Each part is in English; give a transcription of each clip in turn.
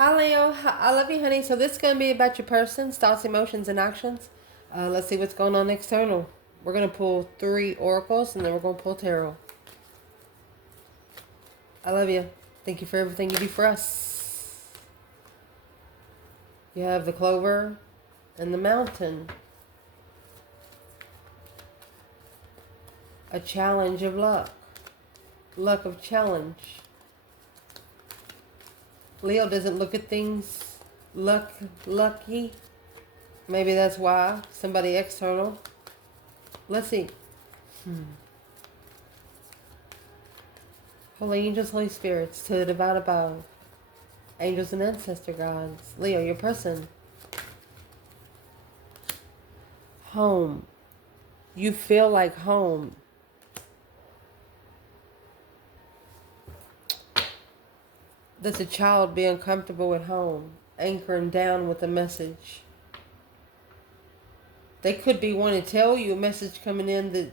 Hi Leo, I love you, honey. So this is going to be about your person's thoughts, emotions, and actions. Let's see what's going on external. We're going to pull 3 oracles, and then we're going to pull tarot. I love you. Thank you for everything you do for us. You have the clover and the mountain. A challenge of luck. Luck of challenge. Leo doesn't look at things lucky. Maybe that's why. Somebody external. Let's see. Holy angels, Holy spirits, to the divine above. Angels and ancestor gods. Leo, your person. Home. You feel like home. Does a child be uncomfortable at home? Anchoring down with a message. They could be wanting to tell you a message coming in that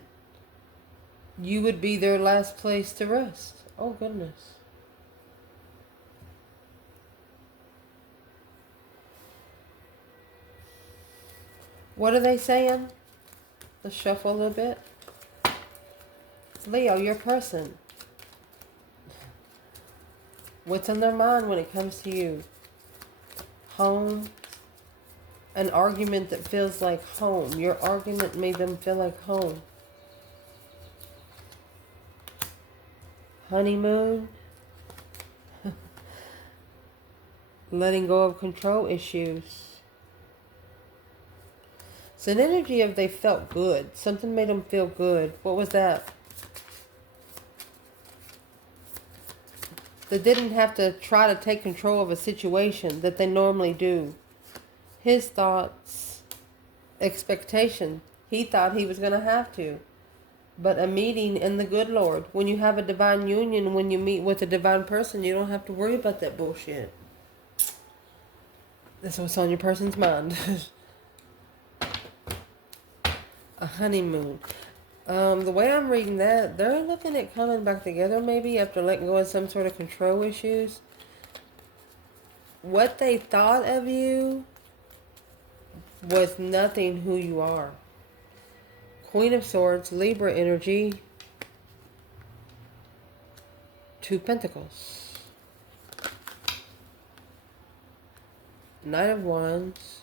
you would be their last place to rest. Oh, goodness. What are they saying? Let's shuffle a little bit. Leo, your person. What's on their mind when it comes to you? Home. An argument that feels like home. Your argument made them feel like home. Honeymoon. Letting go of control issues. It's an energy of they felt good. Something made them feel good. What was that? They didn't have to try to take control of a situation that they normally do. His thoughts, expectation. He thought he was going to have to. But a meeting in the good Lord. When you have a divine union, when you meet with a divine person, you don't have to worry about that bullshit. That's what's on your person's mind. A honeymoon. The way I'm reading that, they're looking at coming back together maybe after letting go of some sort of control issues. What they thought of you was nothing who you are. Queen of Swords, Libra energy, 2 Pentacles. Knight of Wands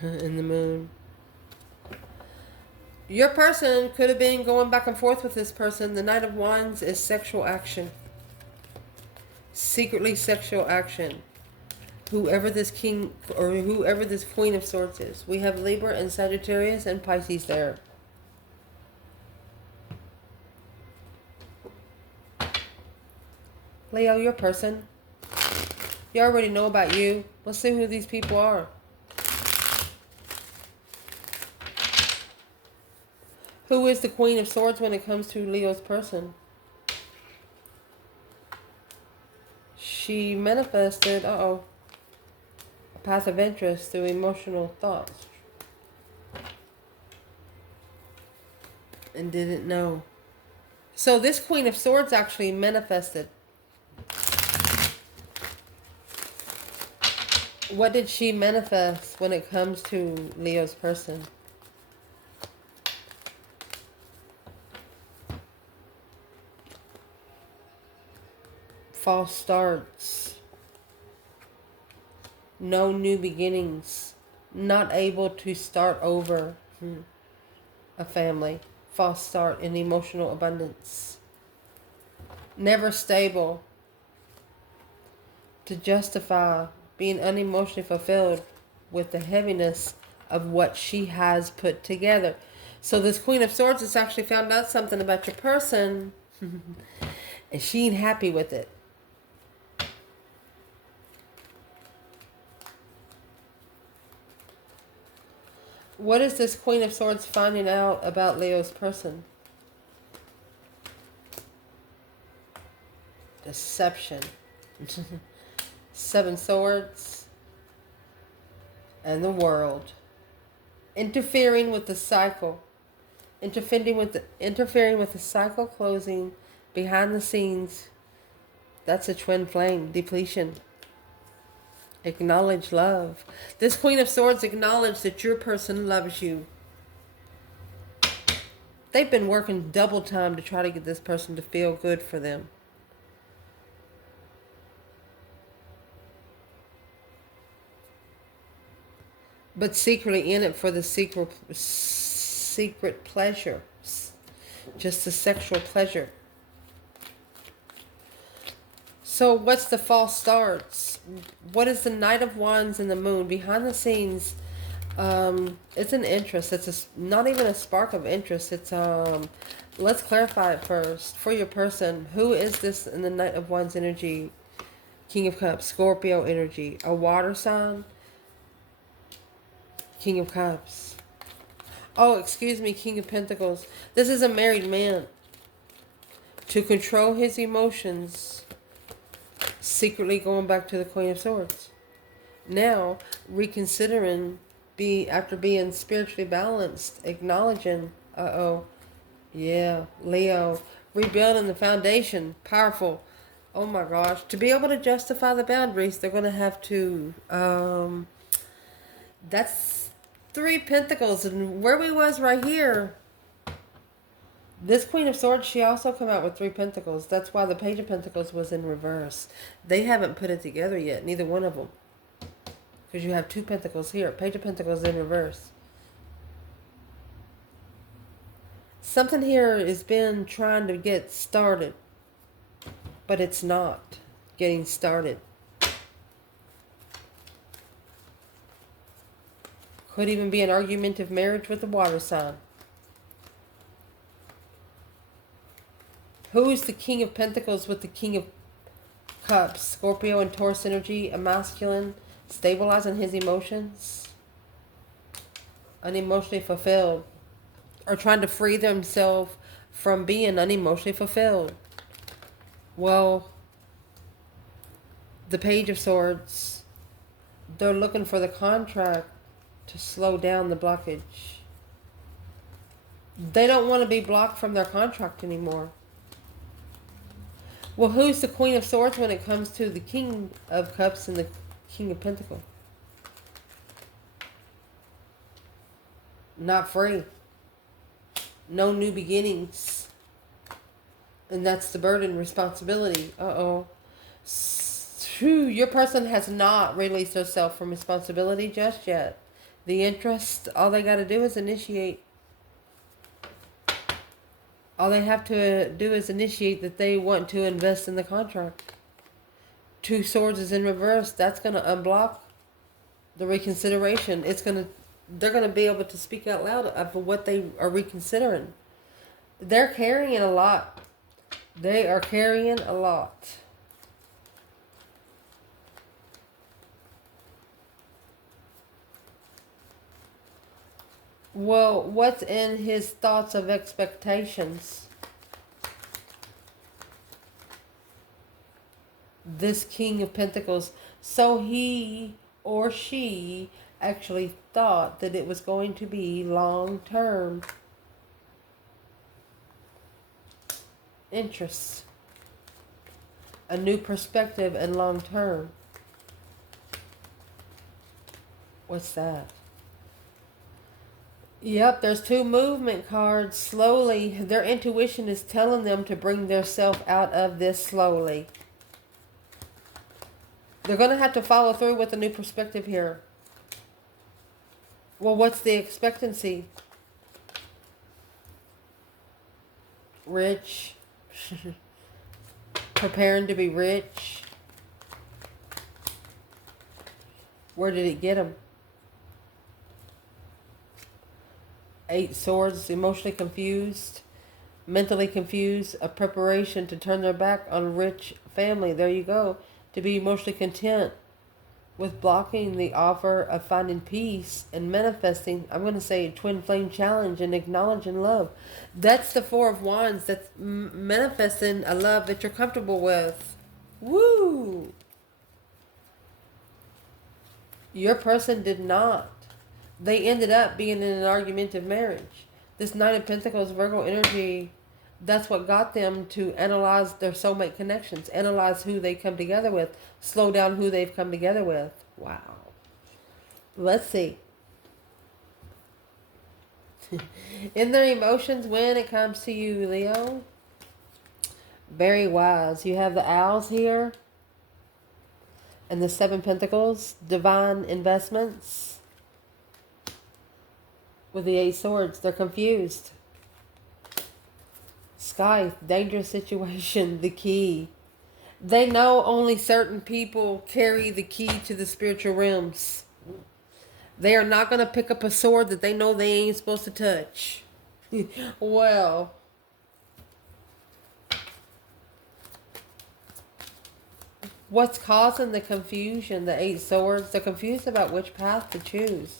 in the moon. Your person could have been going back and forth with this person. The Knight of Wands is sexual action. Secretly sexual action. Whoever this king or whoever this Queen of Swords is. We have Libra and Sagittarius and Pisces there. Leo, your person. You already know about you. Let's see who these people are. Who is the Queen of Swords when it comes to Leo's person? She manifested, a path of interest through emotional thoughts. And didn't know. So this Queen of Swords actually manifested. What did she manifest when it comes to Leo's person? False starts. No new beginnings. Not able to start over a family. False start in emotional abundance. Never stable. To justify being unemotionally fulfilled with the heaviness of what she has put together. So this Queen of Swords has actually found out something about your person and she ain't happy with it. What is this Queen of Swords finding out about Leo's person? Deception. 7 Swords. And the World. Interfering with the cycle. Interfering with the cycle closing behind the scenes. That's a twin flame. Depletion. Acknowledge love. This Queen of Swords acknowledge that your person loves you. They've been working double time to try to get this person to feel good for them. But secretly in it for the secret pleasure. Just the sexual pleasure. So what's the false starts? What is the Knight of Wands and the Moon? Behind the scenes, it's an interest. It's not even a spark of interest. It's let's clarify it first. For your person, who is this in the Knight of Wands energy? King of Cups, Scorpio energy. A water sign? King of Cups. Oh, excuse me, King of Pentacles. This is a married man. To control his emotions, secretly going back to the Queen of Swords. Now, reconsidering, after being spiritually balanced, acknowledging, yeah, Leo, rebuilding the foundation, powerful. Oh my gosh, to be able to justify the boundaries, they're going to have to, that's 3 Pentacles, and where we was right here, this Queen of Swords, she also come out with 3 Pentacles. That's why the Page of Pentacles was in reverse. They haven't put it together yet, neither one of them. Because you have 2 Pentacles here. Page of Pentacles in reverse. Something here has been trying to get started, but it's not getting started. Could even be an argumentative marriage with the water sign. Who's the King of Pentacles with the King of Cups? Scorpio and Taurus energy, a masculine, stabilizing his emotions, unemotionally fulfilled, or trying to free themselves from being unemotionally fulfilled. Well, the Page of Swords, they're looking for the contract to slow down the blockage. They don't want to be blocked from their contract anymore. Well, who's the Queen of Swords when it comes to the King of Cups and the King of Pentacles? Not free. No new beginnings. And that's the burden, responsibility. Your person has not released herself from responsibility just yet. The interest, all they got to do is initiate. All they have to do is initiate that they want to invest in the contract. 2 Swords is in reverse. That's going to unblock the reconsideration. They're going to be able to speak out loud of what they are reconsidering. They're carrying a lot. They are carrying a lot. Well, what's in his thoughts of expectations? This King of Pentacles. So he or she actually thought that it was going to be long-term interests. A new perspective and long-term. What's that? Yep, there's 2 movement cards. Slowly, their intuition is telling them to bring themselves out of this slowly. They're going to have to follow through with a new perspective here. Well, what's the expectancy? Rich. Preparing to be rich. Where did it get them? 8 Swords, emotionally confused, mentally confused, a preparation to turn their back on a rich family. There you go. To be emotionally content with blocking the offer of finding peace and manifesting, I'm going to say, a twin flame challenge and acknowledging love. That's the 4 of Wands. That's manifesting a love that you're comfortable with. Woo! Your person did not. They ended up being in an argumentative marriage. This Knight of Pentacles, Virgo energy, that's what got them to analyze their soulmate connections, analyze who they come together with, slow down who they've come together with. Wow. Let's see. In their emotions when it comes to you, Leo. Very wise. You have the owls here. And the Seven Pentacles. Divine investments. With the Eight Swords. They're confused. Sky. Dangerous situation. The key. They know only certain people carry the key to the spiritual realms. They are not going to pick up a sword that they know they ain't supposed to touch. Well, what's causing the confusion? The Eight Swords. They're confused about which path to choose.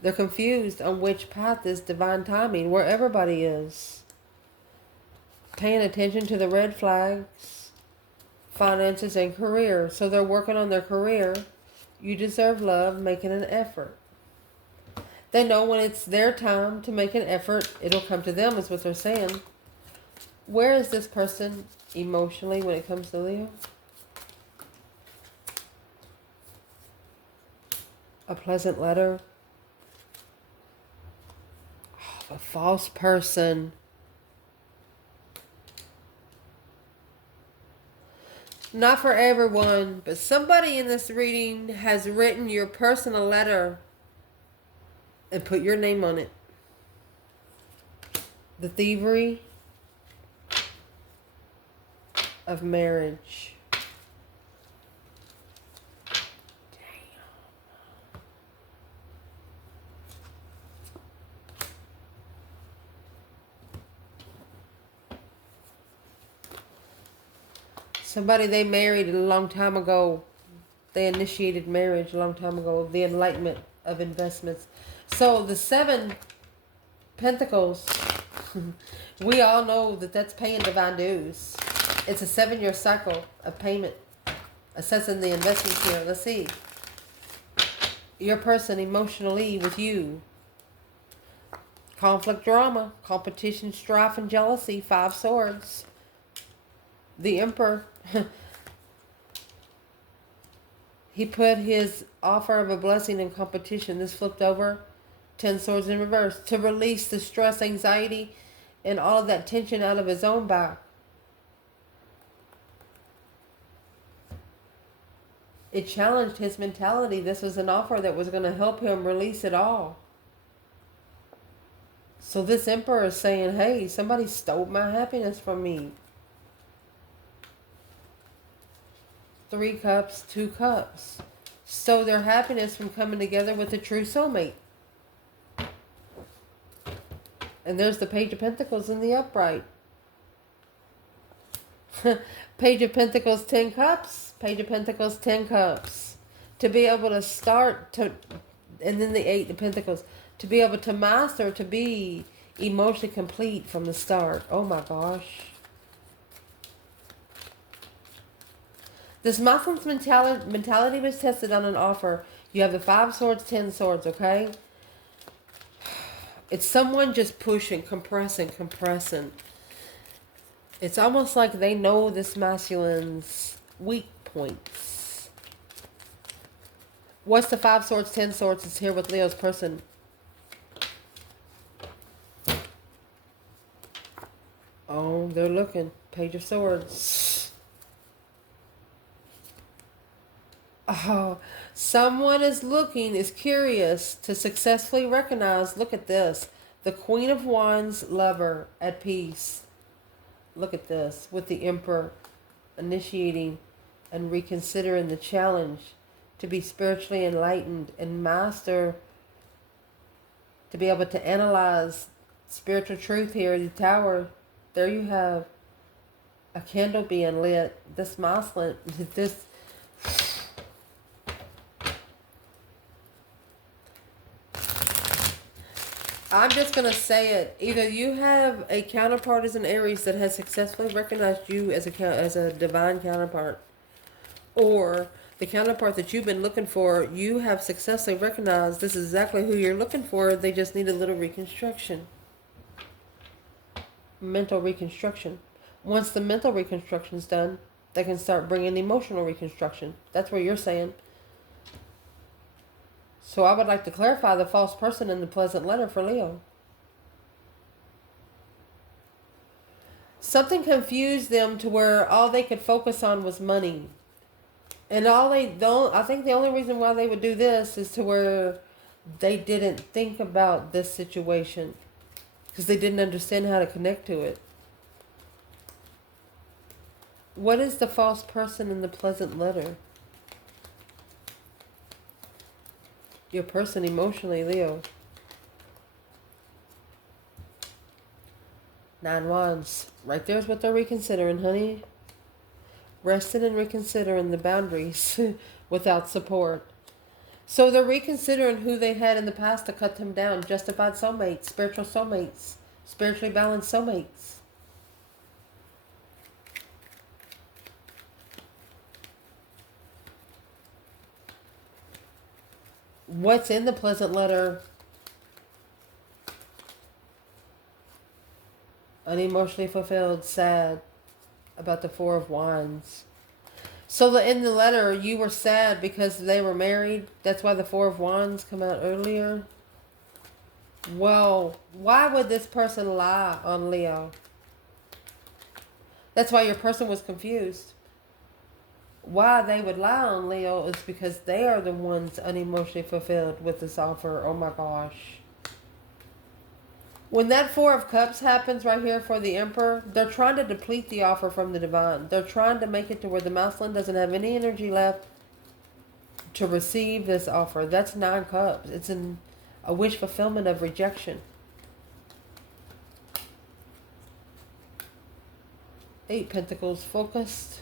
They're confused on which path is divine timing, where everybody is. Paying attention to the red flags, finances, and career. So they're working on their career. You deserve love, making an effort. They know when it's their time to make an effort, it'll come to them, is what they're saying. Where is this person emotionally when it comes to Leo? A pleasant letter. Oh, a false person. Not for everyone, but somebody in this reading has written your personal letter and put your name on it. The thievery of marriage. Damn. Somebody they married a long time ago. They initiated marriage a long time ago. The enlightenment of investments. So the Seven Pentacles, we all know that that's paying divine dues. It's a 7-year cycle of payment. Assessing the investments here. Let's see. Your person emotionally with you. Conflict, drama, competition, strife, and jealousy. 5 swords. The Emperor. He put his offer of a blessing in competition. This flipped over. 10 swords in reverse. To release the stress, anxiety, and all of that tension out of his own back. It challenged his mentality. This was an offer that was going to help him release it all. So this Emperor is saying, hey, somebody stole my happiness from me. 3 cups, 2 cups. Stole their happiness from coming together with a true soulmate. And there's the Page of Pentacles in the upright. Page of Pentacles, 10 cups. Page of Pentacles, 10 cups. To be able to start to, and then the 8 of Pentacles. To be able to master, to be emotionally complete from the start. Oh my gosh. This Muslim's mentality was tested on an offer. You have the 5 swords, 10 swords, okay? It's someone just pushing, compressing. It's almost like they know this masculine's weak points. What's the 5 swords, 10 swords? It's here with Leo's person. Oh, they're looking. Page of Swords. Oh, someone is looking, is curious to successfully recognize, look at this, the Queen of Wands lover at peace. Look at this, with the Emperor initiating and reconsidering the challenge to be spiritually enlightened and master, to be able to analyze spiritual truth here. The Tower, there you have a candle being lit. This masculine, this... I'm just going to say it. Either you have a counterpart as an Aries that has successfully recognized you as a divine counterpart. Or the counterpart that you've been looking for, you have successfully recognized this is exactly who you're looking for. They just need a little reconstruction. Mental reconstruction. Once the mental reconstruction is done, they can start bringing emotional reconstruction. That's what you're saying. So I would like to clarify the false person in the pleasant letter for Leo. Something confused them to where all they could focus on was money. And I think the only reason why they would do this is to where they didn't think about this situation. Because they didn't understand how to connect to it. What is the false person in the pleasant letter? Your person emotionally, Leo. 9 Wands. Right there's what they're reconsidering, honey. Resting and reconsidering the boundaries without support. So they're reconsidering who they had in the past to cut them down. Justified soulmates, spiritual soulmates, spiritually balanced soulmates. What's in the pleasant letter? Unemotionally fulfilled, sad about the 4 of Wands. So in the letter, you were sad because they were married. That's why the 4 of Wands come out earlier. Well, why would this person lie on Leo? That's why your person was confused. Why they would lie on Leo is because they are the ones unemotionally fulfilled with this offer. Oh my gosh. When that 4 of Cups happens right here for the Emperor, they're trying to deplete the offer from the Divine. They're trying to make it to where the masculine doesn't have any energy left to receive this offer. That's 9 Cups. It's a wish fulfillment of rejection. 8 Pentacles focused.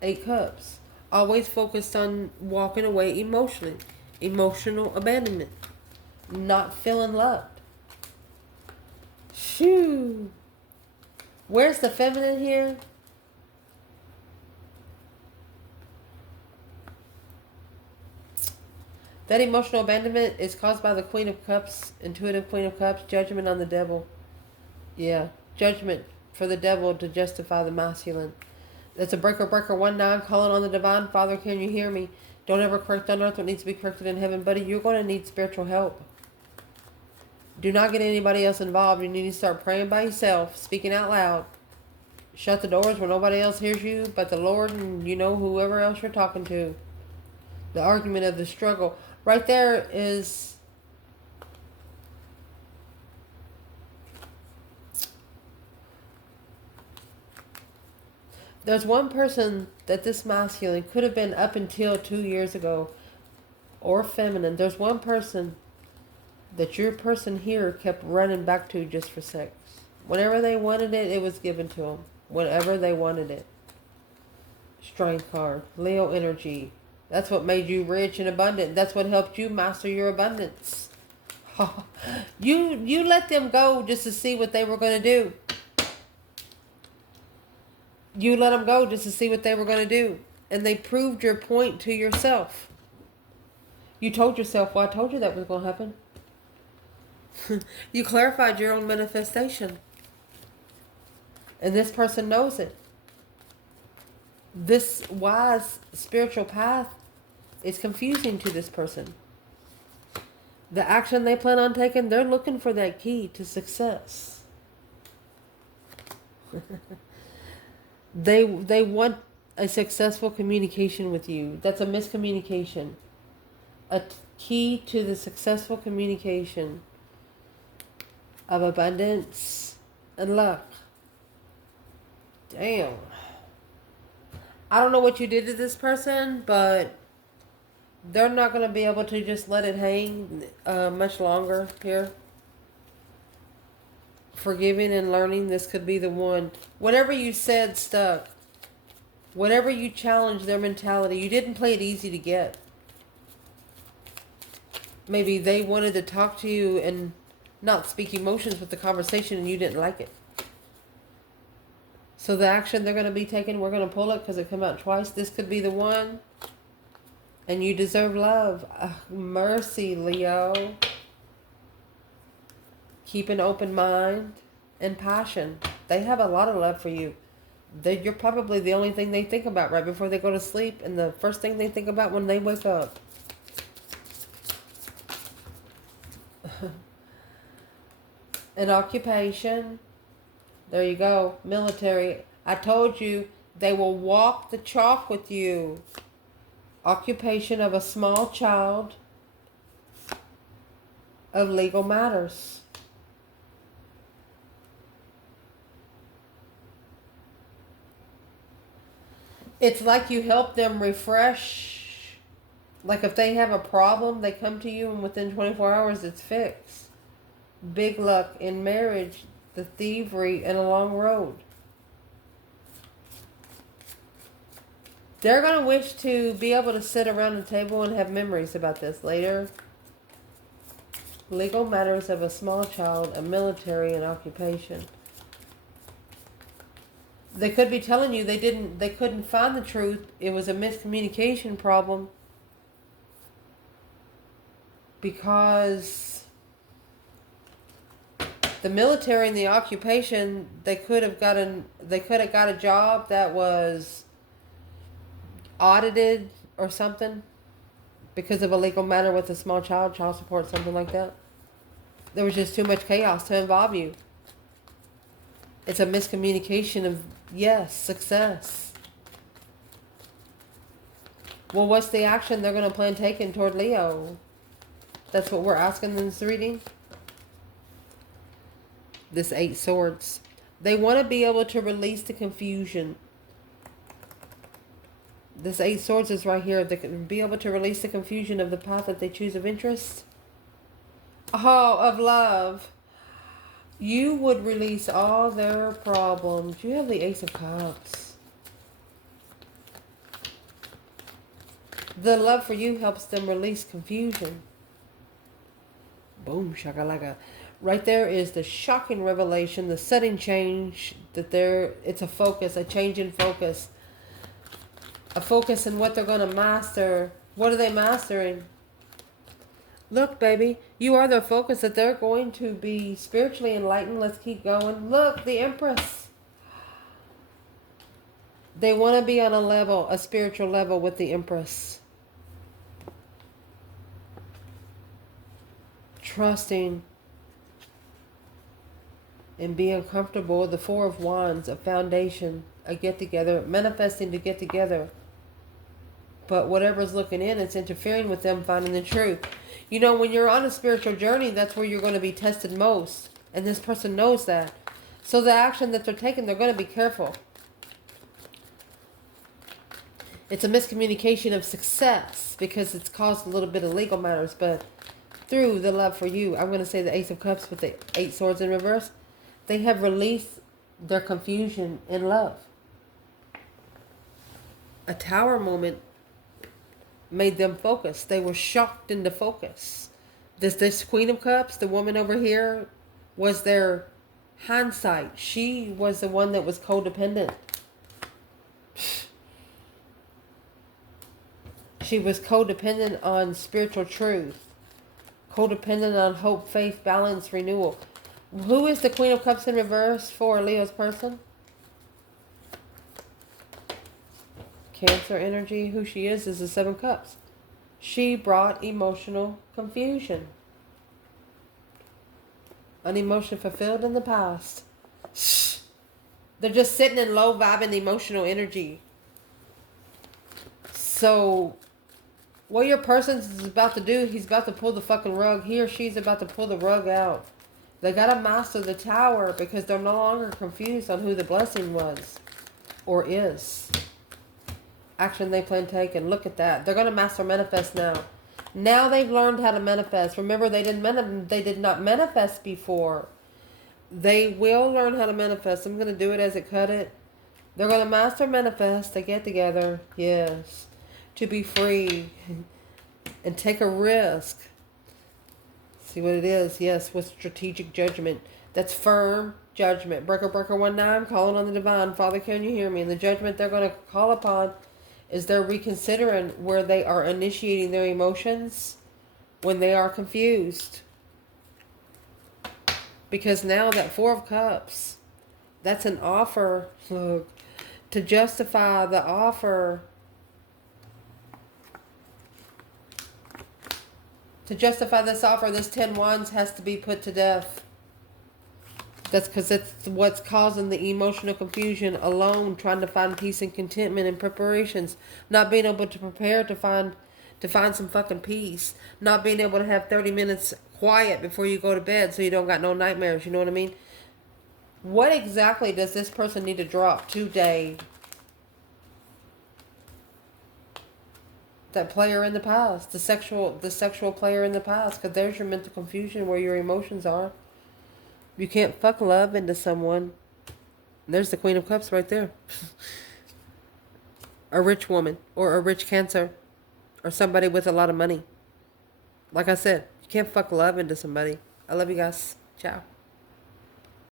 8 Cups. Always focused on walking away emotionally. Emotional abandonment. Not feeling loved. Shoo. Where's the feminine here? That emotional abandonment is caused by the Queen of Cups, intuitive Queen of Cups, judgment on the devil. Yeah, judgment for the devil to justify the masculine. That's a breaker 1-9 calling on the Divine. Father, can you hear me? Don't ever correct on earth what needs to be corrected in heaven. Buddy, you're going to need spiritual help. Do not get anybody else involved. You need to start praying by yourself, speaking out loud. Shut the doors where nobody else hears you but the Lord and, whoever else you're talking to. The argument of the struggle. Right there is... There's one person that this masculine could have been up until 2 years ago. Or feminine. There's one person that your person here kept running back to just for sex. Whenever they wanted it, it was given to them. Whenever they wanted it. Strength card. Leo energy. That's what made you rich and abundant. That's what helped you master your abundance. You let them go just to see what they were going to do. You let them go just to see what they were going to do. And they proved your point to yourself. You told yourself, well, I told you that was going to happen. You clarified your own manifestation. And this person knows it. This wise spiritual path is confusing to this person. The action they plan on taking, they're looking for that key to success. They want a successful communication with you. That's a miscommunication. A key to the successful communication of abundance and luck. Damn. I don't know what you did to this person, but they're not going to be able to just let it hang much longer here. Forgiving and learning, this could be the one. Whatever you said stuck. Whatever you challenged their mentality, you didn't play it easy to get. Maybe they wanted to talk to you and not speak emotions with the conversation and you didn't like it. So the action they're going to be taking, we're going to pull it because it came out twice. This could be the one. And you deserve love. Mercy, Leo. Keep an open mind and passion. They have a lot of love for you. You're probably the only thing they think about right before they go to sleep and the first thing they think about when they wake up. An occupation. There you go. Military. I told you they will walk the chalk with you. Occupation of a small child of legal matters. It's like you help them refresh. Like if they have a problem, they come to you and within 24 hours it's fixed. Big luck in marriage, the thievery, and a long road. They're going to wish to be able to sit around the table and have memories about this later. Legal matters of a small child, a military, and occupation. They could be telling you they couldn't find the truth. It was a miscommunication problem because the military and the occupation, they could have got a job that was audited or something because of a legal matter with a small child support, something like that. There was just too much chaos to involve you. It's a miscommunication of, yes, success. Well, what's the action they're going to plan taking toward Leo? That's what we're asking in this reading. This 8 Swords. They want to be able to release the confusion. This 8 Swords is right here. They can be able to release the confusion of the path that they choose of interest. Oh, of love. You would release all their problems. You have the Ace of Cups. The love for you helps them release confusion. Boom, shakalaka. Right there is the shocking revelation, the sudden change that it's a focus, a change in focus. A focus in what they're going to master. What are they mastering? Look, baby, you are their focus, that they're going to be spiritually enlightened. Let's keep going. Look, the Empress. They want to be on a spiritual level with the Empress. Trusting and being comfortable with the 4 of Wands, a foundation, a get-together, manifesting to get together. But whatever's looking in, it's interfering with them finding the truth. You know, when you're on a spiritual journey, that's where you're going to be tested most. And this person knows that. So the action that they're taking, they're going to be careful. It's a miscommunication of success because it's caused a little bit of legal matters. But through the love for you, I'm going to say the Ace of Cups with the 8 Swords in reverse. They have released their confusion in love. A Tower moment made them focus. They were shocked into focus. This Queen of Cups, the woman over here, was their hindsight. She was the one that was codependent. She was codependent on spiritual truth. Codependent on hope, faith, balance, renewal. Who is the Queen of Cups in reverse for Leo's person? Cancer energy. Who she is the 7 Cups. She brought emotional confusion. An emotion fulfilled in the past. They're just sitting in low vibing emotional energy. So what your person is about to do, he's about to pull the fucking rug. He or she's about to pull the rug out. They got to master the Tower because they're no longer confused on who the blessing was or is. Action they plan taken. Look at that. They're going to master manifest now. Now they've learned how to manifest. Remember, they did not manifest before. They will learn how to manifest. I'm going to do it as it cut it. They're going to master manifest. They get together. Yes. To be free. And take a risk. See what it is. Yes, with strategic judgment. That's firm judgment. Breaker 19, calling on the divine. Father, can you hear me? And the judgment they're going to call upon is they're reconsidering where they are initiating their emotions when they are confused. Because now that 4 of Cups, that's an offer. Look, to justify the offer, To justify this offer, this 10 wands has to be put to death. That's because it's what's causing the emotional confusion. Alone, trying to find peace and contentment and preparations. Not being able to prepare to find some fucking peace. Not being able to have 30 minutes quiet before you go to bed so you don't got no nightmares. You know what I mean? What exactly does this person need to drop today? That player in the past, the sexual player in the past, because there's your mental confusion where your emotions are. You can't fuck love into someone. There's the Queen of Cups right there. A rich woman or a rich Cancer or somebody with a lot of money. Like I said, you can't fuck love into somebody. I love you guys. Ciao.